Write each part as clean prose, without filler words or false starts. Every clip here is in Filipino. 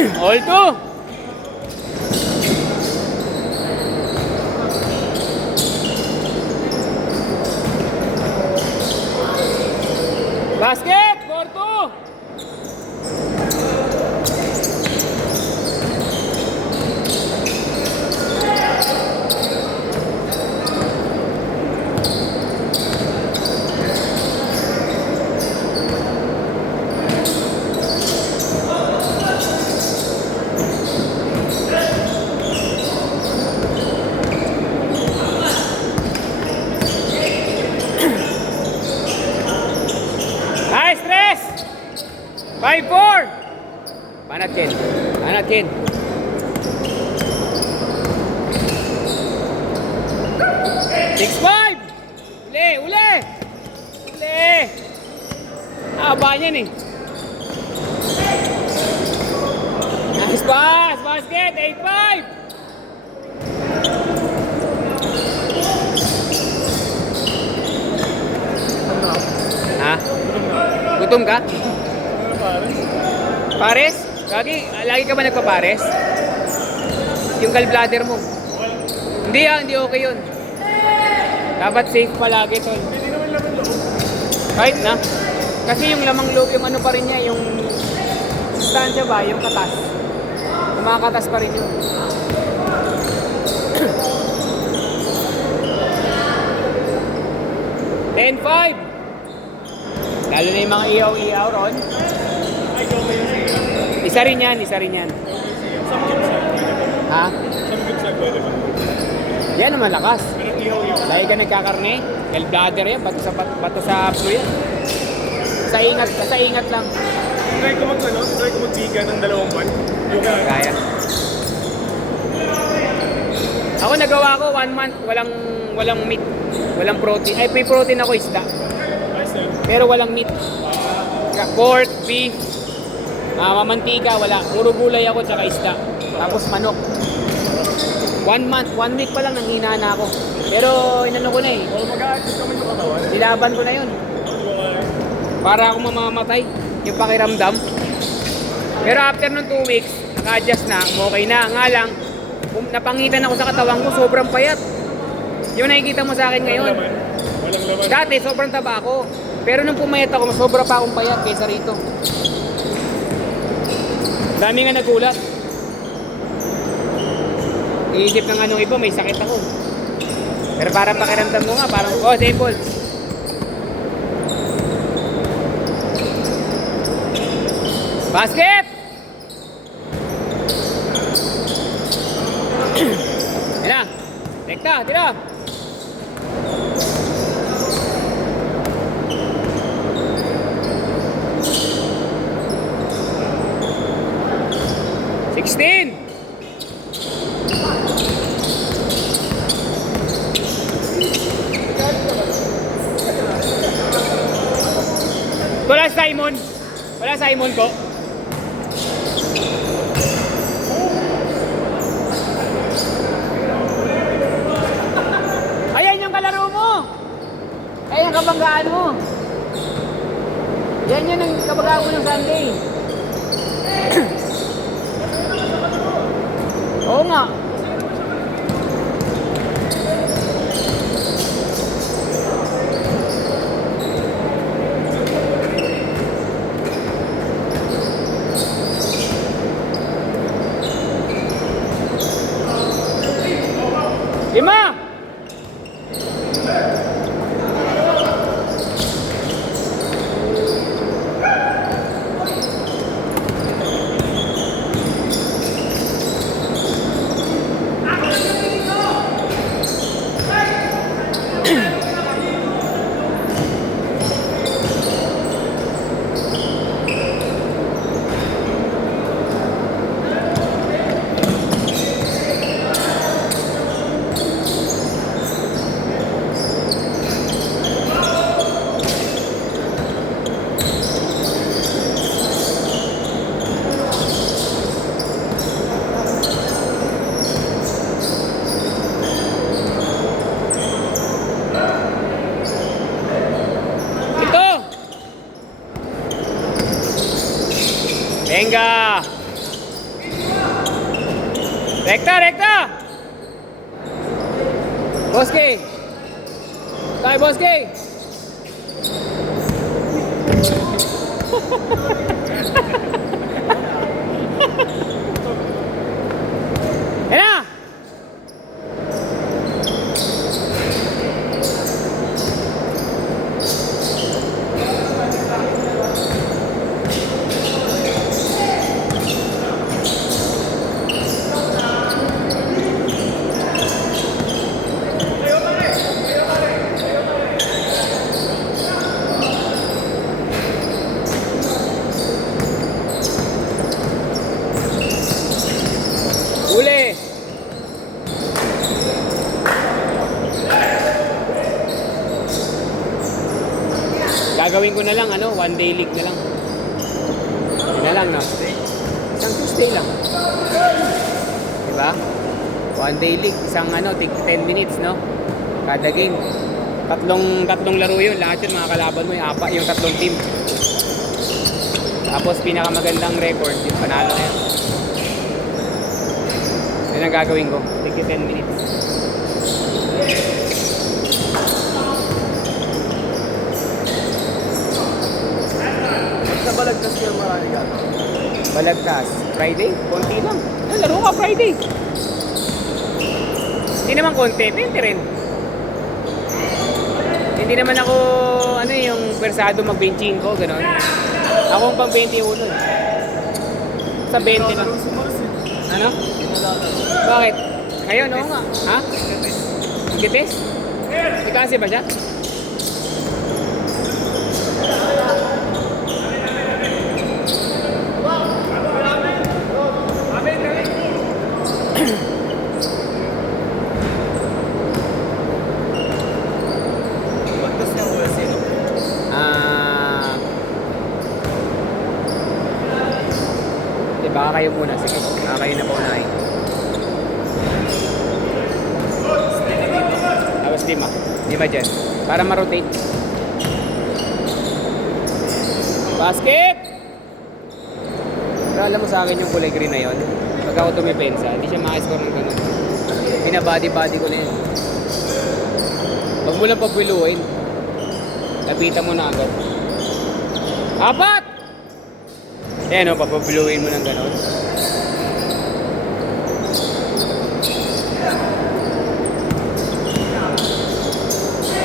All two. Basket, 4-2. Nice stress. 5-4. Banat Ken. Banat Ken. 6-5. Uli, uli. Uli. Haba niyan eh. Nice pass. Basket. 8-5. Ha? Gutom ka? Pares? Lagi ka ba nagpapares? Yung gallbladder mo. Hindi hindi okay yun. Dapat safe palagi, tol. Hindi naman laman loob. Kahit na. Kasi yung lamang loob, yung ano pa rin niya, yung sustansya ba, yung katas. Kumakatas pa rin yun. (10-5). Lalo na yung mga iyaw-iyaw ron. Ay, go kayo siya. Isa rin yan, isa rin yan. Some gibsag, pwede ba? Ha? Some gibsag, pwede ba? Yan naman lakas. Pero ihaw-ihaw. Dahil ka nagkakarne, gallbladder yan, bato sa aplo yan. Sa ingat lang. Try ko magbiga ng 2 buwan. Yung Kaya. Ako nagawa ko 1 month, walang meat, walang protein. Ay, may protein ako isda. ayos na. Pero walang meat. Pork, beef, mamantika, wala. Puro gulay ako tsaka isda. Tapos manok. 1 month, 1 week pa lang nanghina na ako. Pero inano ko na eh. O mag-a-adjust kami sa katawan. Nilaban ko na yun. Para ako mamamatay. Yung pakiramdam. Pero after nung 2 weeks, naka-adjust na, okay na. Nga lang, napangitan ako sa katawan ko, sobrang payat. Yung nakikita mo sa akin ngayon. Walang laman. Dati, sobrang taba ako. Pero nung pumayat ako, sobra pa akong payat kaysa rito. Dami nga nagulat. Iisip ng anong iba, may sakit ako. Pero parang pakiramdam mo nga, parang, oh, simple. Basket! Yan na. Rekta, tira. Sixteen. Wala Simon. Wala Simon ko. Ayan yung kalaro mo. Ayan ang kabanggaan mo. Yan yun ang kabanggaan mo ng Sunday. Oo nga. Lima! Rekta, rekta! Boske! Tayo, Boske! Yan na! Uli! Gagawin ko na lang, ano, one day league na lang. Yun na lang, no? Isang Tuesday lang. Diba? One day league, isang ano, 10 minutes, no? Kada game. Tatlong laro yun. Lahat yun, mga kalaban mo, yung tatlong team. Tapos, pinakamagandang record, yung panalo na yan. Yun ang gagawin ko. 10 minutes. Sa balagtas yung marami ka. Balagtas. Friday? Konti lang. Laro ka Friday. Hindi naman konti. 20 rin. Hindi naman ako, ano yung persado mag-benching ko, gano'n. Ako ang pang 21 eh. Sa 20 lang. Ano? Bakit? Ngayon, oo nga. Ha? Nag-test? May kasi ba siya? Balagtas niya US eh, no? Baka kayo muna. Sige, baka kayo na paunahin. Tapos lima dyan. Para ma-rotate. Basket! Pero alam mo sa akin yung kulay green na yun. Pag ako tumipensa, hindi siya makascore ng ganun. Binabody-body ko na yun. Huwag mo lang papiluin. Lapitan mo na agad. Apat! Ayan o, papapiluin mo ng ganun.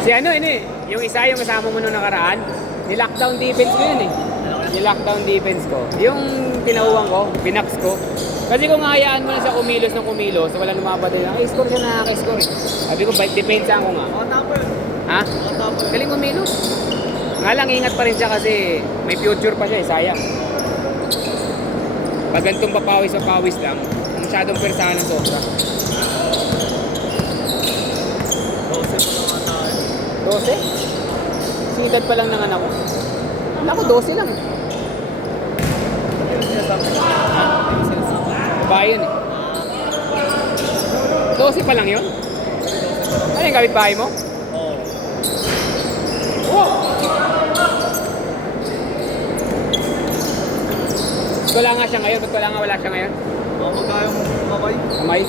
Si ano yun eh, yung isa yung kasama mo nung nakaraan, ni-lockdown defense ko yun eh. Ni-lockdown defense ko. Yung tinauhan ko, binax ko. Kasi kung hayaan mo na siya kumilos ng kumilos, wala lumabad din. Ay, score siya, nakaka-score eh. Sabi ko, depensa ko nga. Tapo yun. Ha? Tapo. Galing kumilos. Nga lang, ingat pa rin siya kasi may future pa siya eh, sayang. Pag ganitong papawis lang, masyadong persahan ng sobra. 12? Sinidad pa lang ng anak ko. Anak ko, 12 lang. Babae yun eh. 12 pa lang yun? Ano yung kapitbahay mo? Oo. Oh! Wala nga siya ngayon. Ba't wala siya ngayon? Magkaya mo kamay. Kamay?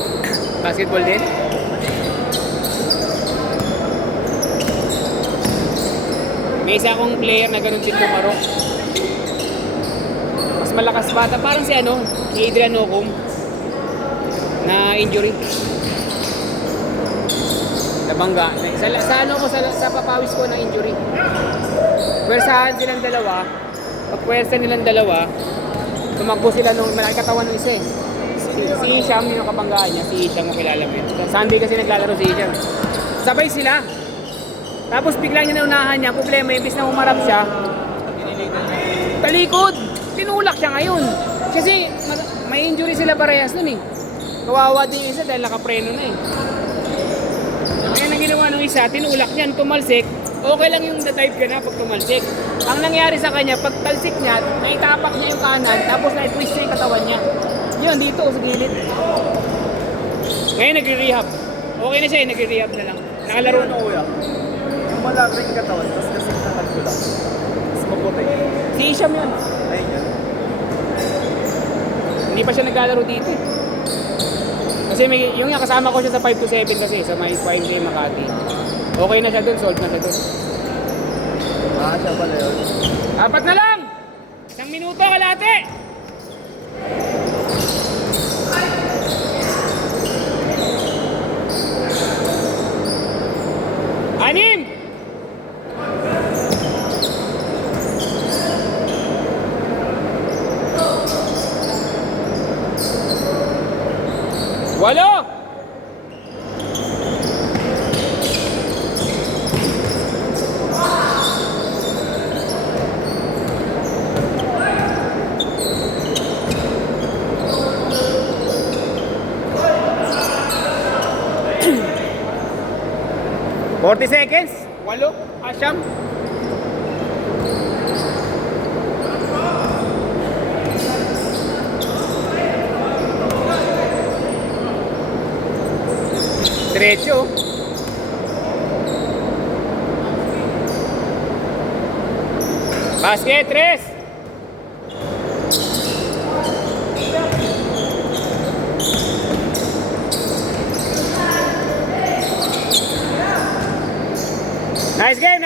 Basketball din? May isa akong player na ganun din lumaro. Mas malakas bata. Parang si ano, si Adrian Ocum na injury. Nabangga. Sa ano ko, sa papawis ko na injury. Pwersahan silang dalawa. Pag pwersa nilang dalawa, tumakbo sila nung malaki katawan ng isa eh. Si Isham, yung kabanggaan niya. Si Isham, kung kilala mo yun. Sunday kasi naglalaro si Isham. Sabay sila. Tapos bigla niya naunahan niya. Problema, imbis na humarap siya, talikod. Tinulak siya ngayon. Kasi may injury sila parehas nun eh. Kawawa din yung isa dahil nakapreno na eh. Ngayon ang ginawa ng isa, tinulak niya, tumalsik. Okay lang yung na-dive ka na pag tumalsik. Ang nangyari sa kanya, pag talsik niya, naitapak niya yung kanan, tapos na-twist niya yung katawan niya. Yun, dito sa gilid. Ngayon nagre-rehab. Okay na siya eh, nagre-rehab na lang. Nakalaro na kuya. Yung malaki yung katawan, tapos kasi nakal ko lang. Tapos maputi. Si Isham yun. Ayun yun. Hindi pa siya naglalaro dito eh. Kasi yung kasama ko siya sa 5 to 7 kasi sa may YMCA Makati. Okay na siya dun, sold na siya dun. Siya pala yun. 4 na lang! 1 minuto kalate! Anim! Walo! Forty seconds. Walo. Asyam. Diretso. Basket, 3. Nice game.